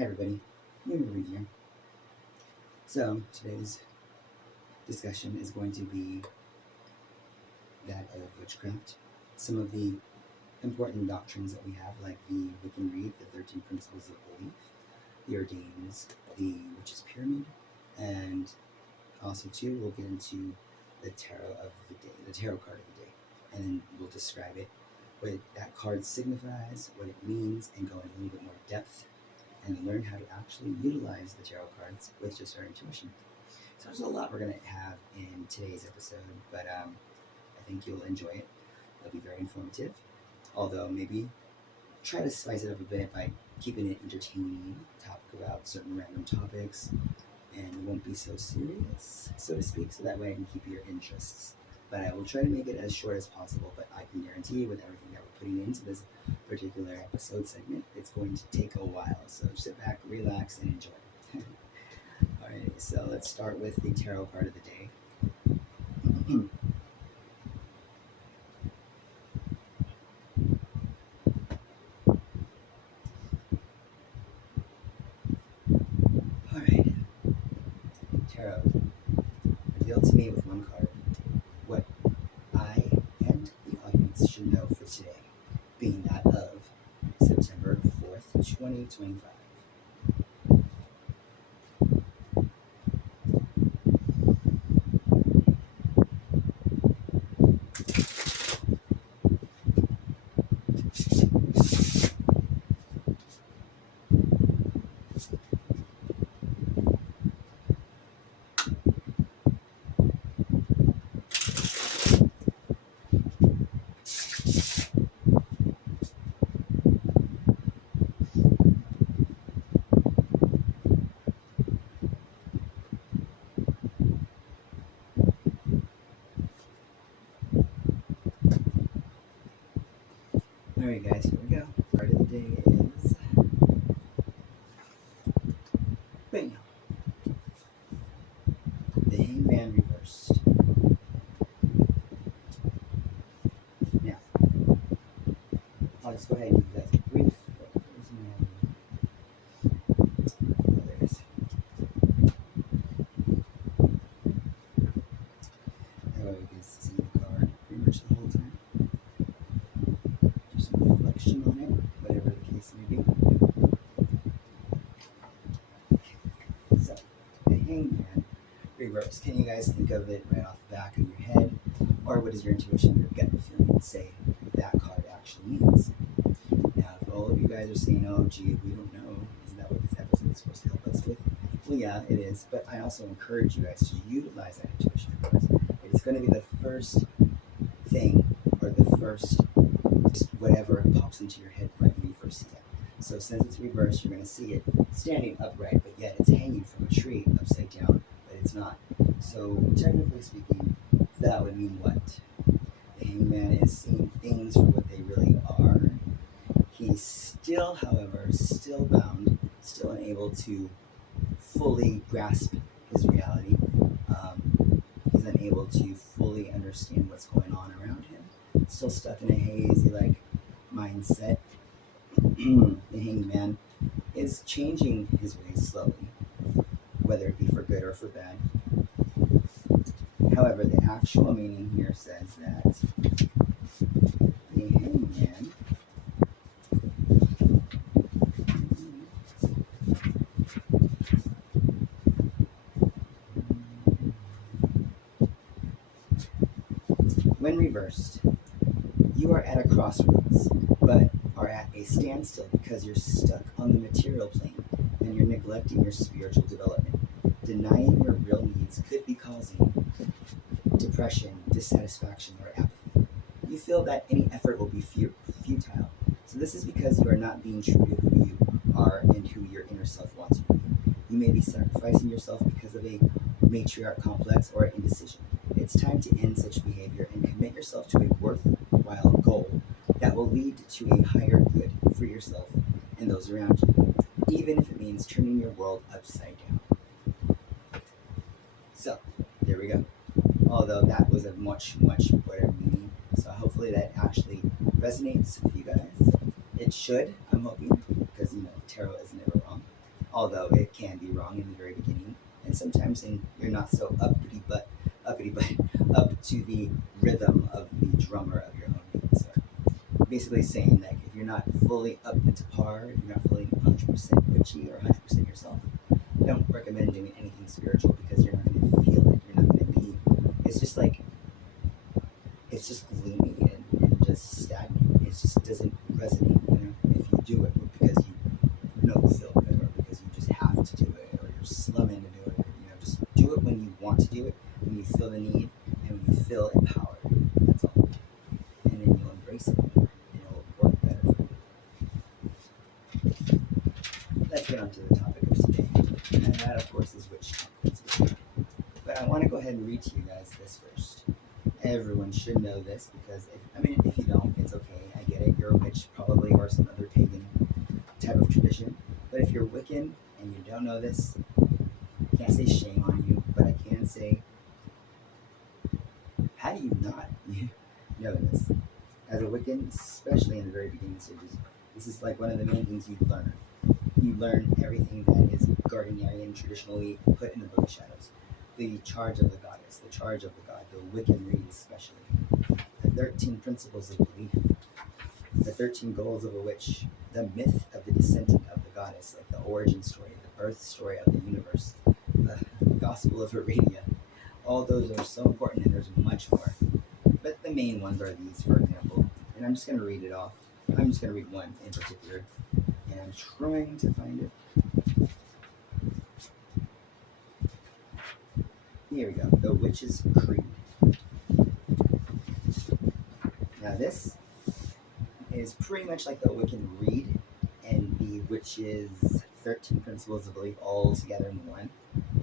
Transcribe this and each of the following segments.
Hi everybody, Moon here. So today's discussion is going to be that of witchcraft. Some of the important doctrines that we have, like the Wiccan Reed, the 13 Principles of Belief, the Ordains, the Witch's Pyramid, and also too we'll get into the tarot of the day, the tarot card of the day, and then we'll describe it, what that card signifies, what it means, and go in a little bit more depth and learn how to actually utilize the tarot cards with just our intuition. So there's a lot we're going to have in today's episode, but I think you'll enjoy it. It'll be very informative, although maybe try to spice it up a bit by keeping it entertaining, talk about certain random topics, and it won't be so serious, so to speak, so that way I can keep your interests. But I will try to make it as short as possible, but I can guarantee with everything that we're putting into this particular episode segment, it's going to take a while. So sit back, relax, and enjoy. Alright, so let's start with the tarot card of the day. Alright, tarot, reveal to me with one card what I and the audience should know for today, being that of September 4th, 2025. Alright guys, here we go. Card of the day is bam, the Hangman reversed. Now, I'll just go ahead and give you guys a brief. There's that way you guys see the card pretty much the whole time. Just some reflection on it, whatever the case may be. So, the Hangman reverse. Can you guys think of it right off the back of your head? Or what does your intuition, your gut feeling say that card actually means? Now, if all of you guys are saying, oh gee, we don't know, isn't that what this episode is supposed to help us with? Well, yeah, it is, but I also encourage you guys to utilize that intuition, of course. It's going to be the first thing, or the first whatever pops into your head right when you first see it. So since it's reversed, you're going to see it standing upright, but yet it's hanging from a tree upside down, but it's not. So technically speaking, that would mean what? The Hangman is seeing things for what they really are. He's still, however, still bound, still unable to fully grasp his reality. He's unable to fully understand what's going on around him. Still stuck in a hazy mindset. The Hangman is changing his ways slowly, whether it be for good or for bad. However, the actual meaning here says that the Hangman when reversed, you are at a crossroads, but are at a standstill because you're stuck on the material plane and you're neglecting your spiritual development. Denying your real needs could be causing depression, dissatisfaction, or apathy. You feel that any effort will be futile. So this is because you are not being true to who you are and who your inner self wants you to be. You may be sacrificing yourself because of a matriarch complex or indecision. It's time to end such behavior and commit yourself to a worthwhile goal that will lead to a higher good for yourself and those around you, even if it means turning your world upside down. So, there we go. Although that was a much, much better meaning. So hopefully that actually resonates with you guys. It should, I'm hoping, because tarot is never wrong. although it can be wrong in the very beginning, and sometimes you're not so uppity but up to the rhythm of the drummer of your own beat. So basically saying that if you're not fully up to par, if you're not fully 100% witchy or 100% yourself, I don't recommend doing anything spiritual because you're not going to feel it. You're not going to be. It's just like it's just gloomy and just stagnant. It just doesn't resonate. If you do it because you feel good, or because you just have to do it, or you're slumming to do it. Just do it when you want to do it, when you feel the need, and when you feel empowered. That's all. And then you'll embrace it more, and it'll work better for you. Let's get on to the topic of today, and that, of course, is witch doctrines. But I want to go ahead and read to you guys this first. Everyone should know this because if you don't, it's okay. I get it. You're a witch probably, or some other pagan type of tradition. But if you're Wiccan and you don't know this, I can't say shame on you, but I can say, how do you not know this? As a Wiccan, especially in the very beginning stages, this is like one of the main things you learn. You learn everything that is Gardnerian, traditionally put in the Book of Shadows. The charge of the goddess, the charge of the god, the Wiccan read especially. The 13 principles of belief, the 13 goals of a witch, the myth of the descendant of the goddess, like the origin story, the birth story of the universe, the gospel of Aradia. All those are so important, and there's much more. But the main ones are these, for example, and I'm just going to read it off. I'm just going to read one in particular, and I'm trying to find it. Here we go. The Witch's Creed. Now this is pretty much like the Wiccan Read and the Witch's 13 Principles of Belief all together in one,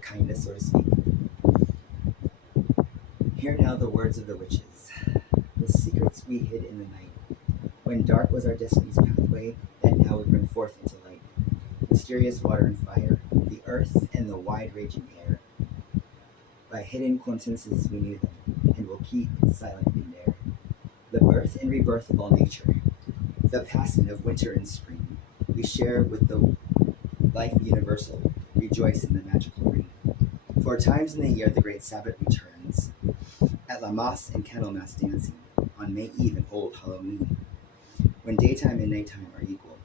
kind of, so to speak. Hear now the words of the witches, the secrets we hid in the night, when dark was our destiny's pathway, that now we bring forth into light. Mysterious water and fire, the earth and the wide raging air. By hidden coincidences we knew them, and will keep silent and dare. The birth and rebirth of all nature, the passing of winter and spring, we share with the life universal, rejoice in the magical ring. 4 times in the year the great Sabbath returns, at Lammas and Candlemas dancing, on May Eve and Old Halloween. When daytime and nighttime are equal,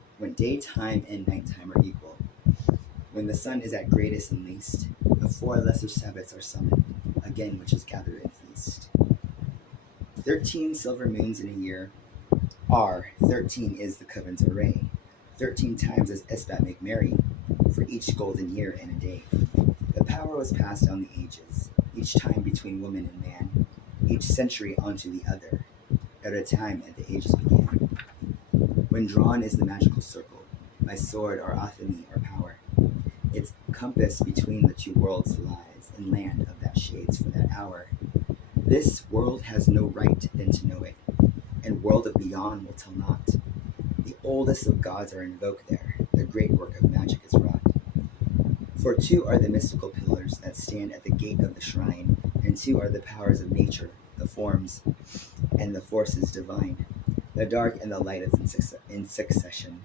when the sun is at greatest and least, the 4 lesser Sabbaths are summoned, again which is gathered and feast. 13 silver moons in a year are, 13 is the covenant's array. 13 times does Esbat make merry, for each golden year and a day. The power was passed down the ages, each time between woman and man, each century onto the other, at a time at the ages began. When drawn is the magical circle, by sword or athame or power, its compass between the 2 worlds lies, in land of that shades for that hour. This world has no right then to know it, and world of beyond will tell not. The oldest of gods are invoked there, the great work of magic is wrought. For 2 are the mystical pillars that stand at the gate of the shrine, and 2 are the powers of nature, the forms and the forces divine, the dark and the light of in succession,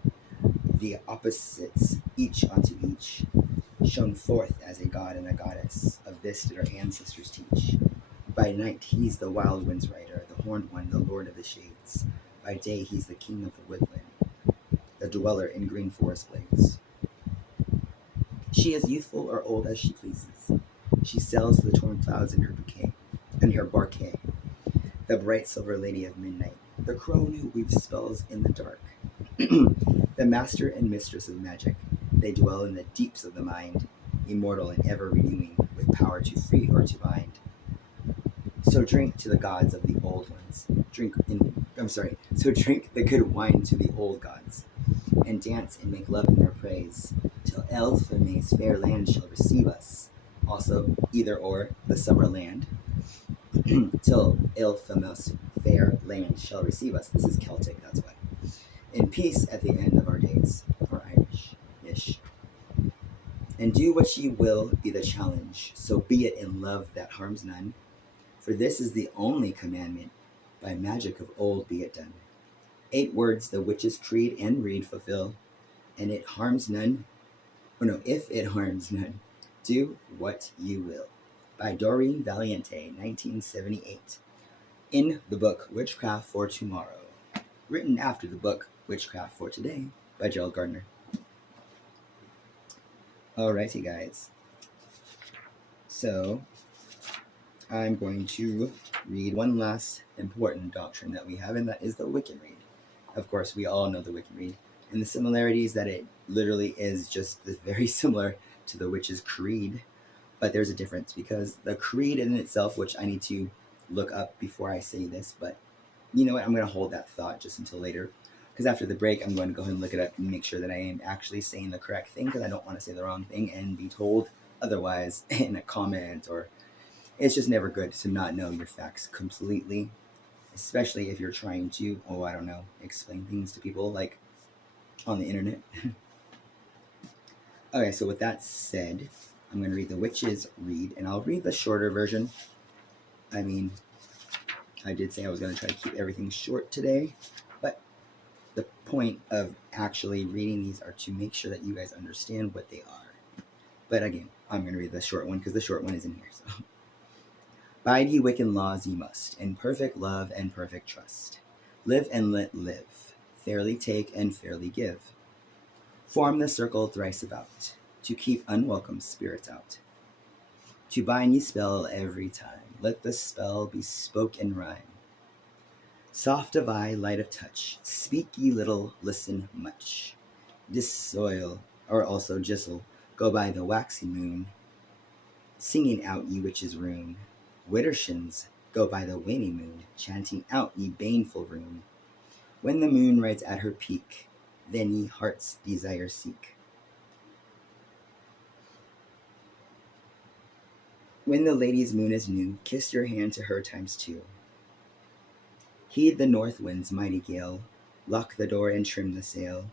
the opposites each unto each, shone forth as a god and a goddess. Of this did our ancestors teach. By night he's the wild wind's rider, the horned one, the lord of the shades. By day he's the king of the woodland, the dweller in green forest glades. She is youthful or old as she pleases. She sells the torn clouds in her bouquet, the bright silver lady of midnight, the crone who weaves spells in the dark. The master and mistress of magic, they dwell in the deeps of the mind, immortal and ever renewing, with power to free or to bind. So drink to the gods of the old ones. So drink the good wine to the old gods, and dance and make love in their praise, till Elphame's fair land shall receive us. Also, either or, the summer land, till Elphame's fair land shall receive us. This is Celtic, that's why. In peace at the end of our days, or Irish-ish. And do what ye will be the challenge, so be it in love that harms none. For this is the only commandment, by magic of old be it done. 8 words the witches' creed and read fulfill, and it harms none, Oh no, if it harms none, do what you will. By Doreen Valiente, 1978. In the book Witchcraft for Tomorrow. Written after the book Witchcraft for Today by Gerald Gardner. Alrighty, guys. So, I'm going to read one last important doctrine that we have, and that is the Wiccan Read. Of course, we all know the Wiccan Read. And the similarities that it literally is just very similar to the Witch's Creed. But there's a difference because the Creed in itself, which I need to look up before I say this, but you know what? I'm going to hold that thought just until later. Because after the break, I'm going to go ahead and look it up and make sure that I am actually saying the correct thing, because I don't want to say the wrong thing and be told otherwise in a comment, or it's just never good to not know your facts completely, especially if you're trying to, I don't know, explain things to people like on the internet. Okay, so with that said, I'm going to read the Witch's Read, and I'll read the shorter version. I mean, I did say I was going to try to keep everything short today, but the point of actually reading these are to make sure that you guys understand what they are. But again, I'm going to read the short one because the short one is in here. So, bide ye Wiccan laws ye must, in perfect love and perfect trust. Live and let live, fairly take and fairly give. Form the circle thrice about, to keep unwelcome spirits out. To bind ye spell every time, let the spell be spoke in rhyme. Soft of eye, light of touch, speak ye little, listen much. Dissoil, or also gisel, go by the waxy moon, singing out ye witches' rune. Widdershins, go by the waning moon, chanting out ye baneful rune. When the moon rides at her peak, then ye heart's desire seek. When the lady's moon is new, kiss your hand to her times two. Heed the north wind's mighty gale, lock the door and trim the sail.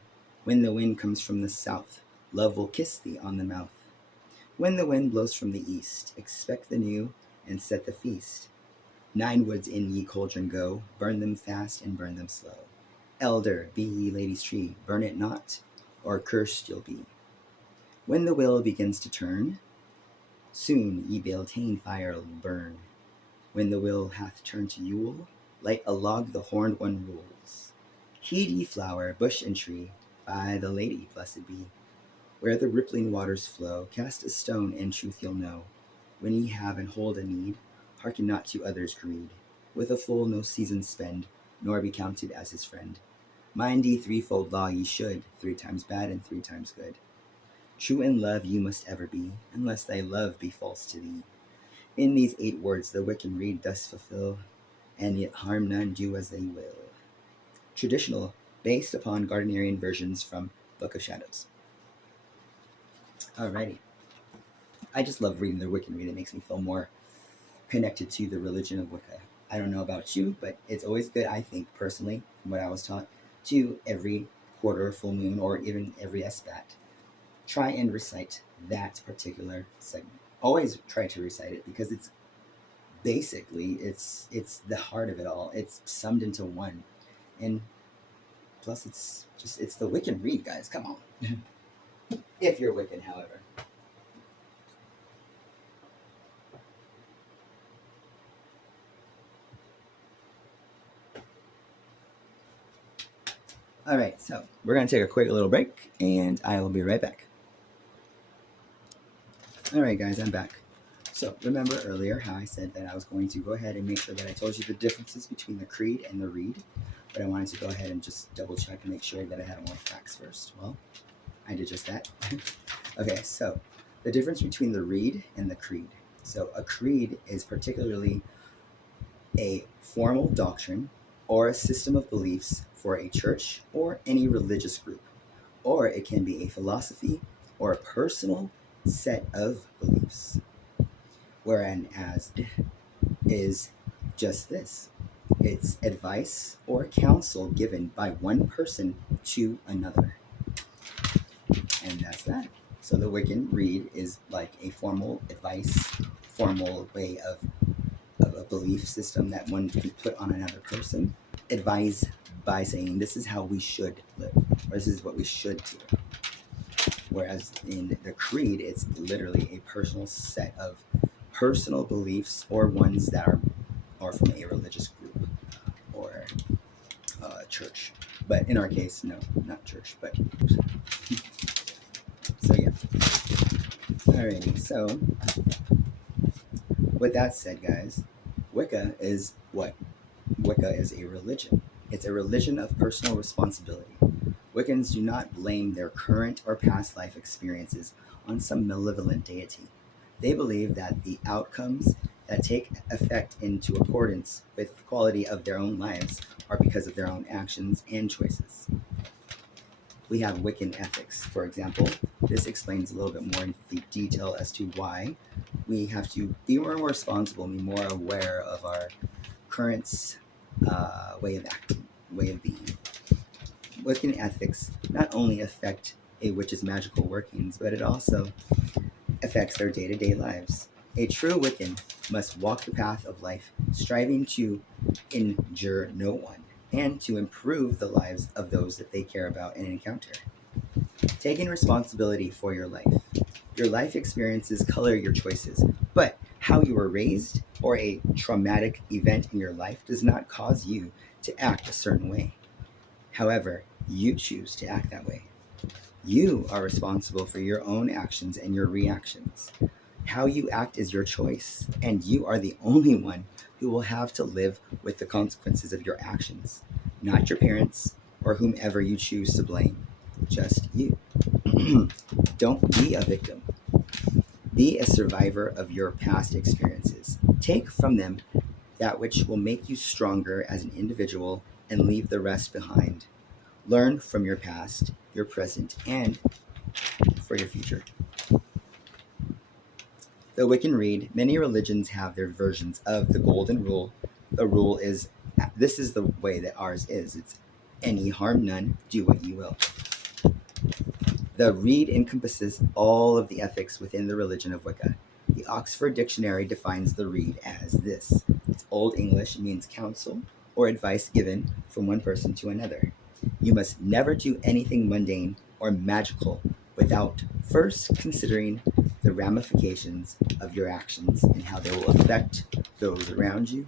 When the wind comes from the south, love will kiss thee on the mouth. When the wind blows from the east, expect the new and set the feast. 9 woods in ye cauldron go, burn them fast and burn them slow. Elder, be ye lady's tree, burn it not, or cursed you'll be. When the will begins to turn, soon ye Beltane fire'll burn. When the will hath turned to Yule, light a log the horned one rules. Heed ye flower, bush, and tree, by the lady blessed be. Where the rippling waters flow, cast a stone, and truth you'll know. When ye have and hold a need, hearken not to others' greed. With a fool no season spend, nor be counted as his friend. Mind ye threefold law ye should, 3 times bad and 3 times good. True in love you must ever be, unless thy love be false to thee. In these 8 words the Wiccan Read does fulfill, and yet harm none, do as they will. Traditional, based upon Gardnerian versions from Book of Shadows. Alrighty. I just love reading the Wiccan Read. It makes me feel more connected to the religion of Wicca. I don't know about you, but it's always good, I think, personally, from what I was taught, to every quarter, full moon, or even every esbat, try and recite that particular segment. Always try to recite it because it's basically it's the heart of it all. It's summed into one, and plus it's the Wiccan Read, guys. Come on, if you're Wiccan, however. All right, so we're gonna take a quick little break, and I will be right back. All right, guys, I'm back. So remember earlier how I said that I was going to go ahead and make sure that I told you the differences between the Creed and the Read, but I wanted to go ahead and just double check and make sure that I had more facts first. Well, I did just that. Okay, so the difference between the Read and the Creed. So a creed is particularly a formal doctrine or a system of beliefs for a church or any religious group, or it can be a philosophy or a personal set of beliefs. Whereas is just this. It's advice or counsel given by one person to another. And that's that. So the Wiccan Read is like a formal advice, formal way of a belief system that one can put on another person. Advise by saying this is how we should live, or this is what we should do. Whereas in the creed, it's literally a personal set of personal beliefs or ones that are from a religious group or church. But in our case, no, not church. But so yeah. Alrighty. So with that said, guys, Wicca is what? Wicca is a religion. It's a religion of personal responsibility. Wiccans do not blame their current or past life experiences on some malevolent deity. They believe that the outcomes that take effect into accordance with the quality of their own lives are because of their own actions and choices. We have Wiccan ethics, for example. This explains a little bit more in detail as to why we have to be more responsible, be more aware of our current way of acting, way of being. Wiccan ethics not only affect a witch's magical workings, but it also affects their day-to-day lives. A true Wiccan must walk the path of life, striving to injure no one and to improve the lives of those that they care about and encounter. Taking responsibility for your life. Your life experiences color your choices, but how you were raised or a traumatic event in your life does not cause you to act a certain way. However, you choose to act that way. You are responsible for your own actions and your reactions. How you act is your choice, and you are the only one who will have to live with the consequences of your actions, not your parents or whomever you choose to blame. Just you. Don't be a victim. Be a survivor of your past experiences. Take from them that which will make you stronger as an individual and leave the rest behind. Learn from your past, your present, and for your future. The Wiccan read, many religions have their versions of the golden rule. The rule is, this is the way that ours is. It's any harm none, do what you will. The read encompasses all of the ethics within the religion of Wicca. The Oxford Dictionary defines the read as this. It's Old English, means counsel or advice given from one person to another. You must never do anything mundane or magical without first considering the ramifications of your actions and how they will affect those around you.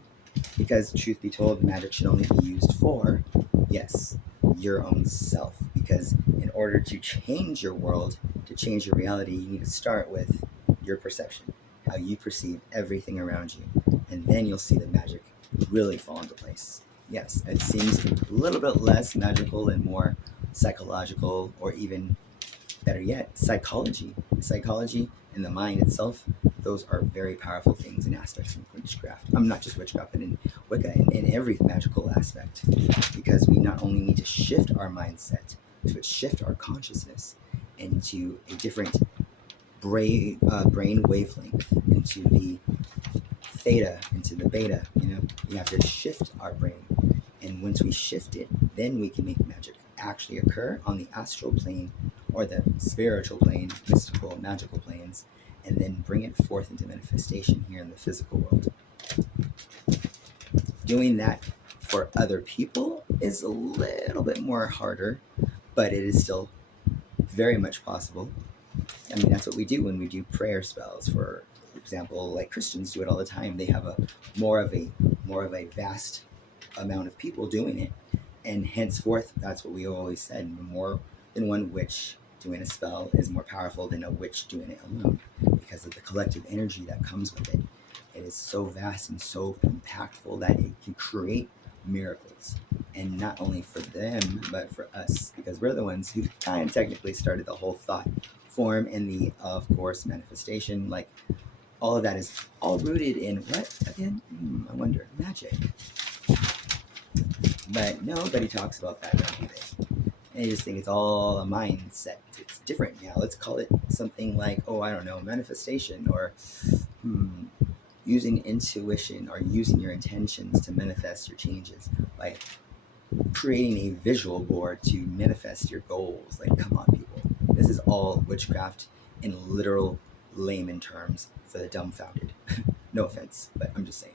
Because, truth be told, magic should only be used for, yes, your own self. Because in order to change your world, to change your reality, you need to start with your perception, how you perceive everything around you. And then you'll see the magic really fall into place. Yes, it seems a little bit less magical and more psychological, or even better yet, psychology. Psychology and the mind itself, those are very powerful things and aspects of witchcraft. I'm not just witchcraft, but in Wicca, in every magical aspect. Because we not only need to shift our mindset, to shift our consciousness into a different brain wavelength, into the theta, into the beta, we have to shift our brain. And once we shift it, then we can make magic actually occur on the astral plane or the spiritual plane, mystical, magical planes, and then bring it forth into manifestation here in the physical world. Doing that for other people is a little bit more harder, but it is still very much possible. I mean, that's what we do when we do prayer spells. For example, like Christians do it all the time. They have a more of a vast amount of people doing it, and henceforth, that's what we always said: more than one witch doing a spell is more powerful than a witch doing it alone, because of the collective energy that comes with it. It is so vast and so impactful that it can create miracles, and not only for them but for us, because we're the ones who kind of technically started the whole thought form and the, of course, manifestation. Like, all of that is all rooted in what again? I wonder. Magic. But nobody talks about that, don't they? And I just think it's all a mindset. It's different now. Let's call it something like, I don't know, manifestation, or using intuition, or using your intentions to manifest your changes, by creating a visual board to manifest your goals. Like, come on, people. This is all witchcraft in literal layman terms for the dumbfounded. No offense, but I'm just saying.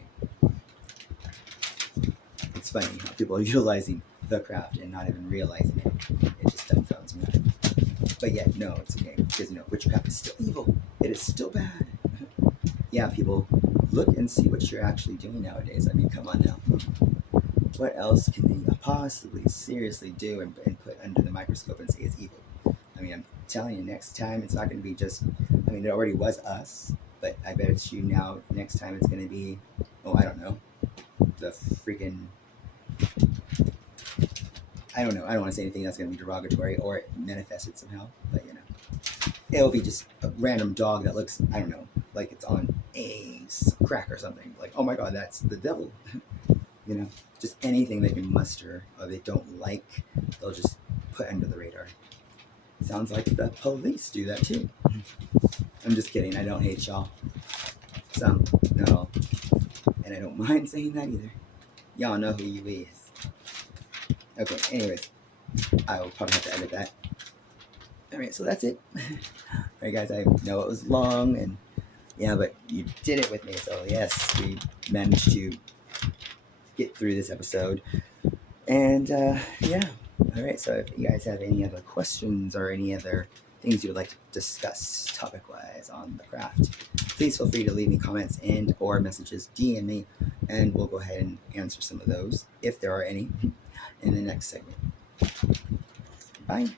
It's funny how people are utilizing the craft and not even realizing it. It just dumbfounds me. But yet, no, it's okay, because witchcraft is still evil. It is still bad. Yeah, people, look and see what you're actually doing nowadays. I mean, come on now. What else can they possibly seriously do and put under the microscope and say is evil? I mean, I'm telling you, next time it's not going to be just, I mean, it already was us, but I bet it's you now. Next time it's going to be, oh, I don't know, the freaking, I don't know. I don't want to say anything that's going to be derogatory or it manifested somehow, but it'll be just a random dog that looks, I don't know, like it's on a crack or something. Like, oh my God, that's the devil. Just anything they can muster or they don't like, they'll just put under the radar. Sounds like the police do that too. I'm just kidding. I don't hate y'all. Some, not all. And I don't mind saying that either. Y'all know who you is. Okay, anyways. I will probably have to edit that. Alright, so that's it. Alright guys, I know it was long and yeah, but you did it with me. So yes, we managed to get through this episode. And yeah. Alright, so if you guys have any other questions or any other things you would like to discuss topic-wise on the craft, please feel free to leave me comments and or messages, DM me, and we'll go ahead and answer some of those, if there are any, in the next segment. Bye.